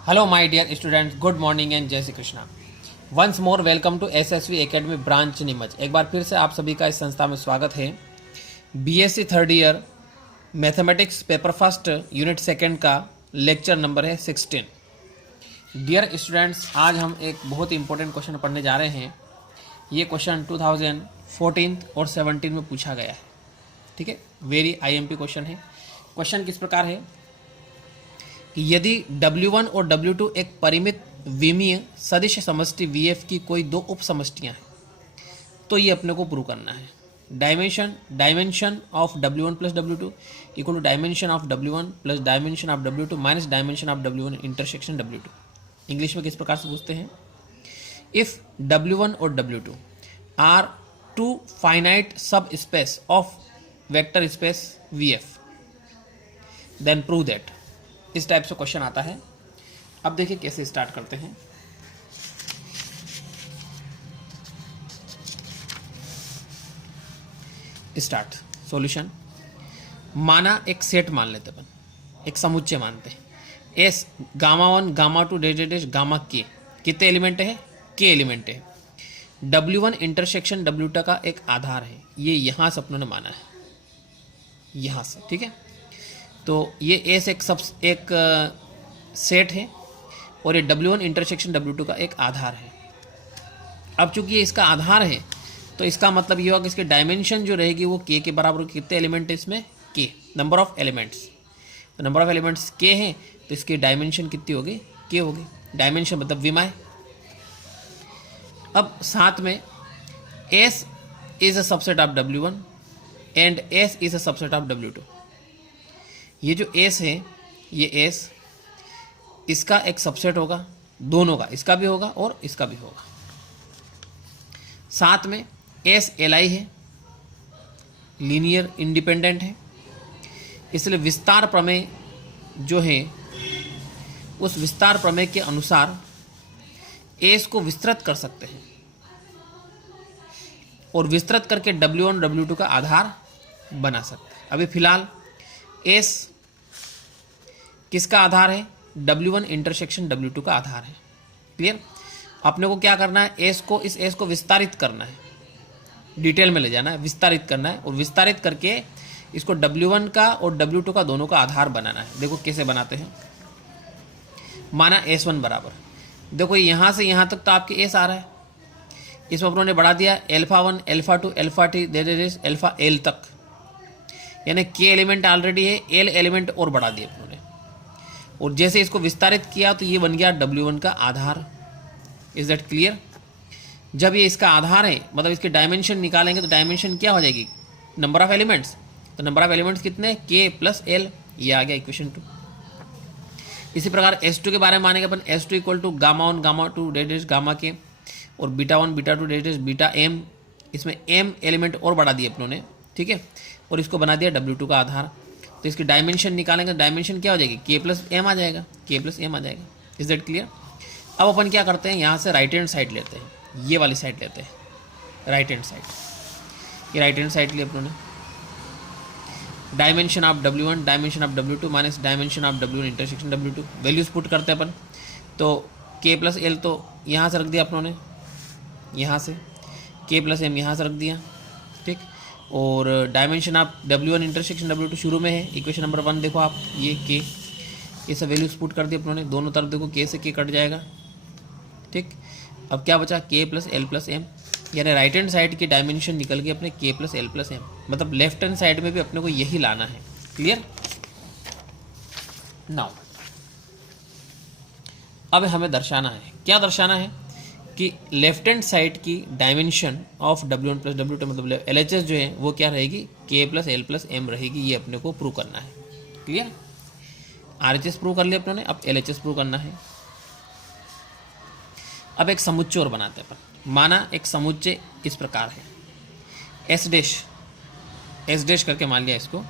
Hello my dear students, good morning and जय Shri Krishna. Once more welcome to SSV academy branch Neemuch. एक बार फिर से आप सभी का इस संस्था में स्वागत है। BSc third year mathematics paper first unit second का लेक्चर नंबर है 16। डियर स्टूडेंट्स, आज हम एक बहुत ही इंपॉर्टेंट क्वेश्चन पढ़ने जा रहे हैं। ये क्वेश्चन 2014 और 17 में पूछा गया है। ठीक है, वेरी आईएमपी क्वेश्चन है। क्वेश्चन किस प्रकार है कि यदि W1 और W2 एक परिमित विमीय सदिश समष्टि VF की कोई दो उप समष्टियां हैं तो ये अपने को प्रूव करना है। Dimension of W1 plus W2 equal to dimension of W1 plus dimension of W2 minus dimension of W1 intersection W2। English में किस प्रकार से पूछते हैं, इफ W1 और W2 are two finite subspace of vector space VF then prove that. इस type से question आता है। अब देखिए कैसे स्टार्ट करते हैं। Start solution. माना एक सेट मान लेते अपन, एक समुच्चय मानते हैं। S gamma 1 gamma 2 dash dash gamma के कितने एलिमेंट है, के एलिमेंट है। W1 इंटरसेक्शन W2 का एक आधार है। ये यहां से अपनों ने माना है, यहां से। ठीक है, तो ये एस एक सेट है और ये W1 इंटरसेक्शन W2 का एक आधार है। अब चूंकि ये इसका आधार है तो इसका मतलब ये होगा कि इसकी डायमेंशन जो रहेगी वो k के बराबर। कितने एलिमेंट है इसमें, k नंबर ऑफ एलिमेंट्स। तो नंबर ऑफ एलिमेंट्स k है तो इसकी डायमेंशन कितनी होगी, k होगी। डायमेंशन मतलब विमाएँ। अब साथ में s is a subset of W1 and s is a subset of W2। ये जो s है, ये s इसका एक सबसेट होगा, दोनों का, इसका भी होगा और इसका भी होगा। साथ में s Li है, लीनियर इंडिपेंडेंट है। इसलिए विस्तार प्रमेय जो है उस विस्तार प्रमेय के अनुसार s को विस्तृत कर सकते हैं और विस्तृत करके W1 W2 का आधार बना सकते हैं। अभी फिलहाल s किसका आधार है, W1 इंटरसेक्शन W2 का आधार है। क्लियर। अपने को क्या करना है, इस S को विस्तारित करना है, डिटेल में ले जाना है, विस्तारित करना है और विस्तारित करके इसको W1 का और W2 का दोनों का आधार बनाना है। देखो कैसे बनाते हैं। माना S1 बराबर, देखो यहाँ से यहाँ तक तो आपके S आ रहा है, इसमें अपनों ने बढ़ा दिया α1 α2 α3 दे अल्फा L तक, यानी K एलिमेंट ऑलरेडी है, L एलिमेंट और बढ़ा दिए अपनों ने। और जैसे इसको विस्तारित किया तो ये बन गया W1 का आधार। Is that clear. जब ये इसका आधार है मतलब इसके डायमेंशन निकालेंगे तो डायमेंशन क्या हो जाएगी, नंबर ऑफ एलिमेंट्स। तो नंबर ऑफ एलिमेंट्स कितने, K प्लस L। ये आ गया इक्वेशन 2। इसी प्रकार S2 के बारे में मानेंगे अपन, S2 equal to gamma 1 gamma 2 dash gamma K और beta 1 beta 2 dash beta M। इसमें M एलिमेंट और बढ़ा दिए अपनों ने। ठीक है, और इसको बना दिया W2 का आधार। तो इसकी डायमेंशन निकालेंगे, डायमेंशन क्या हो जाएगी, K प्लस M आ जाएगा, K प्लस M आ जाएगा। Is that clear. अब अपन क्या करते हैं, यहाँ से राइट हैंड साइड लेते हैं, ये वाली साइड लेते हैं, राइट हैंड साइड। ये राइट हैंड साइड ली अपनों ने। Dimension of W1 dimension of W2 minus dimension of W1 intersection W2। Values put करते हैं अपन, तो K प्लस L तो यहाँ से रख दिया अपनों ने, यहाँ से K प्लस M यहाँ से रख दिया। ठीक, और dimension of W1 intersection W2 शुरू में है, इक्वेशन नंबर 1 देखो आप, ये K, ये सब वैल्यूज पुट कर दी अपनों ने। दोनों तरफ देखो K से K कट जाएगा। ठीक, अब क्या बचा, K plus L plus M, यानी राइट हैंड साइड की डायमेंशन निकल गई अपने K plus L plus M। मतलब लेफ्ट हैंड साइड में भी अपने को यही लाना है। क्लियर। नाउ अब हमें दर्शाना है, क्या दर्शाना है कि लेफ्ट हैंड साइड की dimension of W1 plus W2 मतलब LHS जो है वो क्या रहेगी, K plus L plus M रहेगी। ये अपने को प्रूव करना है। क्लियर। RHS प्रूव कर लिया अपनों ने, अब LHS प्रूव करना है। अब एक समुच्चय और बनाते हैं अपन। माना एक समुच्चय इस प्रकार है, S डैश करके मान लिया इसको,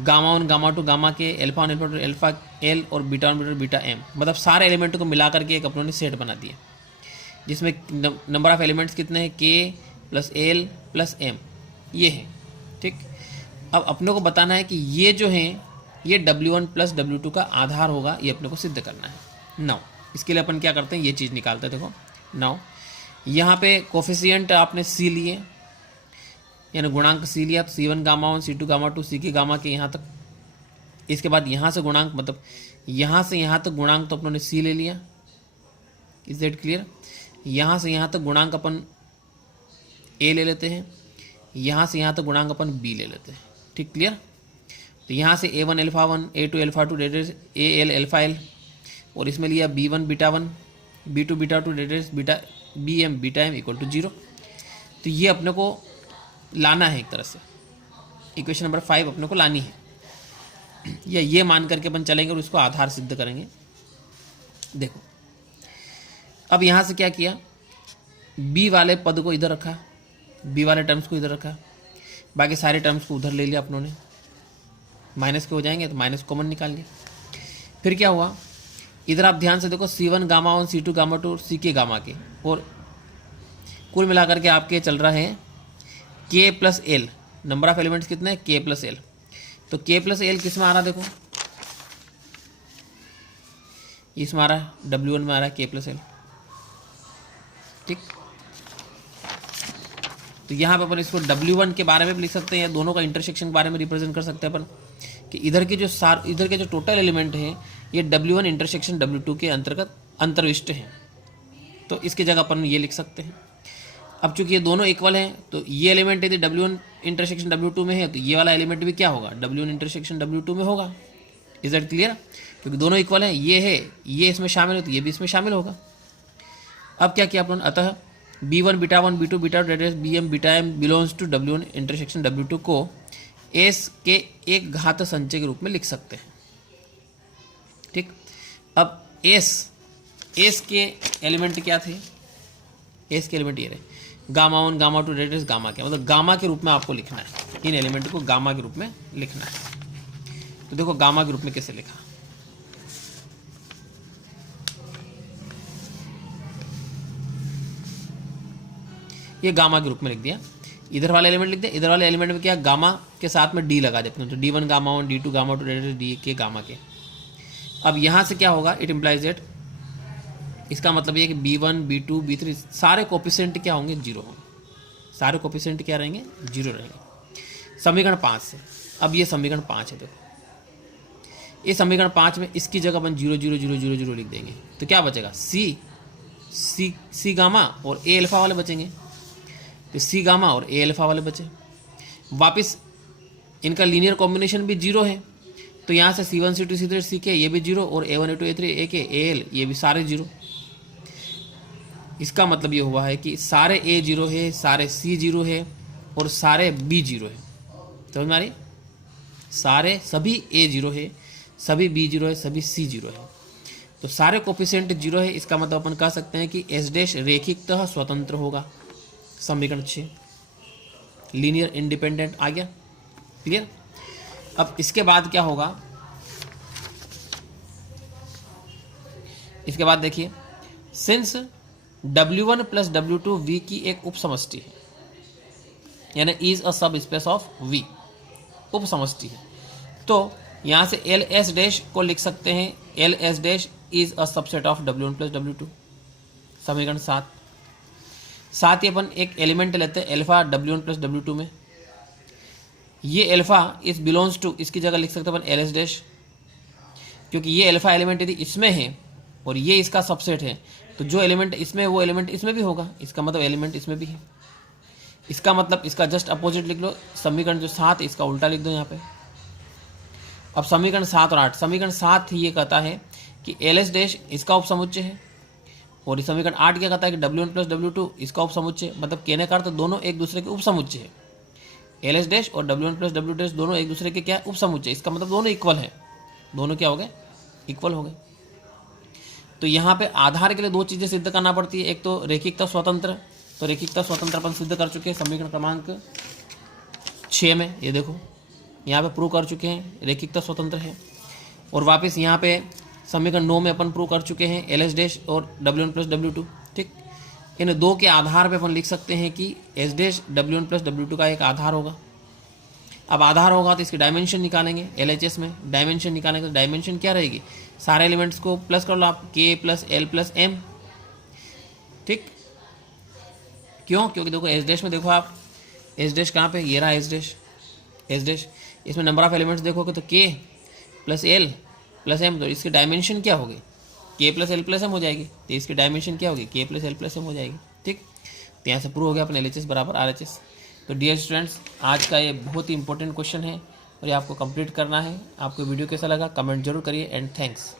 गामा 1 गामा 2 गामा के α1 α2 अल्फा L और बीटा 1 बीटा M। मतलब सारे एलिमेंटों को मिला करके एक अपनों ने सेट बना दिया जिसमें नंबर ऑफ एलिमेंट्स कितने हैं, K plus L plus M ये है। ठीक, अब अपने को बताना है कि ये जो है ये W1 प्लस W2 का आधार होगा, ये अपने को सिद्ध करना है। नाउ इसके लिए अपन क्या करते हैं, ये चीज़ निकालते हैं। देखो नाउ यहाँ पे कोफिशिएंट आपने सी लिए, यानी गुणांक सी लिया, तो C1 गामा 1 C2 गामा 2 सी के गामा के यहाँ तक। इसके बाद यहाँ से गुणांक, मतलब यहाँ से यहाँ तक गुणांक तो अपनों ने सी ले लिया। Is that clear? यहाँ से यहाँ तक गुणांक अपन ए ले लेते हैं, यहाँ से यहाँ तक गुणांक अपन बी ले लेते हैं। ठीक, क्लियर? तो यहाँ से A1 alpha 1, A2 alpha 2 date is AL alpha L, और इसमें लिया B1 beta 1, B2 beta 2 date is beta BM beta M equal to 0। तो ये अपने को लाना है, एक तरह से इक्वेशन नंबर 5 अपने को लानी है, या ये मान करके अपन चलेंगे और उसको आधार सिद्ध करेंगे। देखो अब यहाँ से क्या किया, बी वाले पद को इधर रखा, बी वाले टर्म्स को इधर रखा, बाकी सारे टर्म्स को उधर ले लिया अपनों ने। माइनस के हो जाएंगे तो माइनस कॉमन निकाल लिया। फिर क्या हुआ, इधर आप ध्यान से देखो C1 गामा 1 C2 गामा 2 सी के गामा के, और कुल मिलाकर के आपके चल रहा है K plus L. Number of elements कितने हैं, K प्लस एल। तो K प्लस एल किस में आ रहा, देखो इसमें आ रहा है, W1 में आ रहा है K प्लस एल। ठीक, तो यहाँ पे अपन इसको W1 के बारे में भी लिख सकते हैं, या दोनों का इंटरसेक्शन के बारे में रिप्रेजेंट कर सकते हैं अपन, कि इधर के जो टोटल एलिमेंट हैं ये W1 इंटरसेक्शन W2 के अंतर्गत अंतर्विष्ट हैं। तो इसकी जगह अपन ये लिख सकते हैं। अब चूंकि ये दोनों इक्वल हैं, तो ये एलिमेंट यदि W1 इंटरसेक्शन W2 में है, तो ये वाला एलिमेंट भी क्या होगा, W1 इंटरसेक्शन W2 में होगा। Is that clear? क्योंकि दोनों इक्वल हैं, ये है, ये इसमें शामिल है, तो ये भी इसमें शामिल होगा। अब क्या किया अपन, अतः B1 beta 1 B2 beta that is BM beta M belongs to W1 intersection W2 को S के एक घात संचय के रूप में लिख सकते हैं। ठीक, अब S के एलिमेंट क्या थे, S के एलिमेंट ये रहे, gamma 1 gamma 2 date is gamma K, मतलब गामा के रूप में आपको लिखना है, इन एलिमेंट को गामा के रूप में लिखना है। तो देखो गामा के रूप में कैसे लिखा, ये गामा के रूप में लिख दिया। इधर वाले एलिमेंट लिख दिया, इधर वाले एलिमेंट में क्या, गामा के साथ में D लगा देते हैं, तो D1 gamma 1 D2 gamma 2 date इज D के गामा के। अब यहाँ से क्या होगा, इट इम्प्लाइज दैट, इसका मतलब ये कि B1 B2 B3 सारे कोफिशिएंट क्या होंगे, 0 होंगे। सारे कोफिशिएंट क्या रहेंगे, 0 रहेंगे। समीकरण 5 से, अब ये समीकरण 5 है, देखो ये समीकरण 5 में इसकी जगह अपन 0 0 0 0 0 लिख देंगे, तो क्या बचेगा, C गामा और A अल्फा वाले बचेंगे, तो C गामा और A अल्फा वाले बचे। वापस इनका लीनियर कॉम्बिनेशन भी 0 है, तो यहाँ से C1 C2 C3 C के ये भी 0, और A1 A2 A3 A के AL ये भी सारे 0। इसका मतलब ये हुआ है कि सारे A 0 है, सारे C 0 है, और सारे B 0 है। समझ में आ रही, सभी A 0 है, सभी B 0 है, सभी C 0 है, तो सारे कोफिशिएंट 0 है। इसका मतलब अपन कह सकते हैं कि S डैश रेखिकतः स्वतंत्र होगा। समीकरण 6 लीनियर इंडिपेंडेंट आ गया, क्लियर? अब इसके बाद क्या होगा, इसके बाद देखिए, since W1 plus W2 V की एक उप समष्टि है, यानी इज अ सब स्पेस ऑफ V, उप समष्टि है, तो यहाँ से LS डैश को लिख सकते हैं, LS dash is a subset of W1 plus W2। समीकरण 7। साथ ही अपन एक एलिमेंट लेते हैं अल्फा W1 प्लस W2 में, ये अल्फा इस बिलोंग्स टू, इसकी जगह लिख सकते हैं अपन LS डैश, क्योंकि ये अल्फा एलिमेंट यदि इसमें है और ये इसका सबसेट है, तो जो एलिमेंट इसमें है वो एलिमेंट इसमें भी होगा, इसका मतलब एलिमेंट इसमें भी है। इसका मतलब इसका जस्ट अपोजिट लिख लो, समीकरण जो 7 इसका उल्टा लिख दो यहाँ पे। अब समीकरण 7 और 8, समीकरण 7 ये कहता है कि LS डैश इसका उपसमुच्चय है, और इस समीकरण 8 क्या कहता है कि W1 प्लस W2 इसका उपसमुच्चय, मतलब कहने का अर्थ दोनों एक दूसरे के उपसमुच्चय है। LS डैश और W1 प्लस W डैश दोनों एक दूसरे के क्या उपसमुच्चय, इसका मतलब दोनों इक्वल है, दोनों क्या हो गए, इक्वल हो गए। तो यहाँ पे आधार के लिए 2 चीज़ें सिद्ध करना पड़ती है, एक तो रेखिकता स्वतंत्र, तो रेखिकता स्वतंत्र अपन सिद्ध कर चुके हैं समीकरण क्रमांक 6 में, ये देखो यहाँ पे प्रूव कर चुके हैं रेखिकता स्वतंत्र है। और वापस यहाँ पे समीकरण 9 में अपन प्रूव कर चुके हैं LS डैश और W1 प्लस W2। ठीक, इन 2 के आधार पे अपन लिख सकते हैं कि S dash W1 plus W2 का एक आधार होगा। अब आधार होगा तो इसकी डायमेंशन निकालेंगे, LHS में डायमेंशन निकालेंगे, तो डायमेंशन क्या रहेगी, सारे एलिमेंट्स को प्लस कर लो आप, के प्लस एल प्लस एम। ठीक, क्यों? क्योंकि देखो एच डैश में देखो आप, एच डैश कहाँ पे, ये रहा एच डैश, एच डैश। इसमें नंबर ऑफ एलिमेंट्स देखोगे तो के प्लस एल प्लस एम, तो इसकी डायमेंशन क्या होगी, के प्लस एल प्लस एम हो जाएगी। तो इसकी डायमेंशन क्या होगी, के प्लस एल प्लस एम हो जाएगी। ठीक, तो यहाँ से प्रूव हो गया अपने LHS बराबर RHS। तो डियर स्टूडेंट्स, आज का ये बहुत ही इंपॉर्टेंट क्वेश्चन है और ये आपको कंप्लीट करना है। आपको वीडियो कैसा लगा कमेंट जरूर करिए एंड थैंक्स।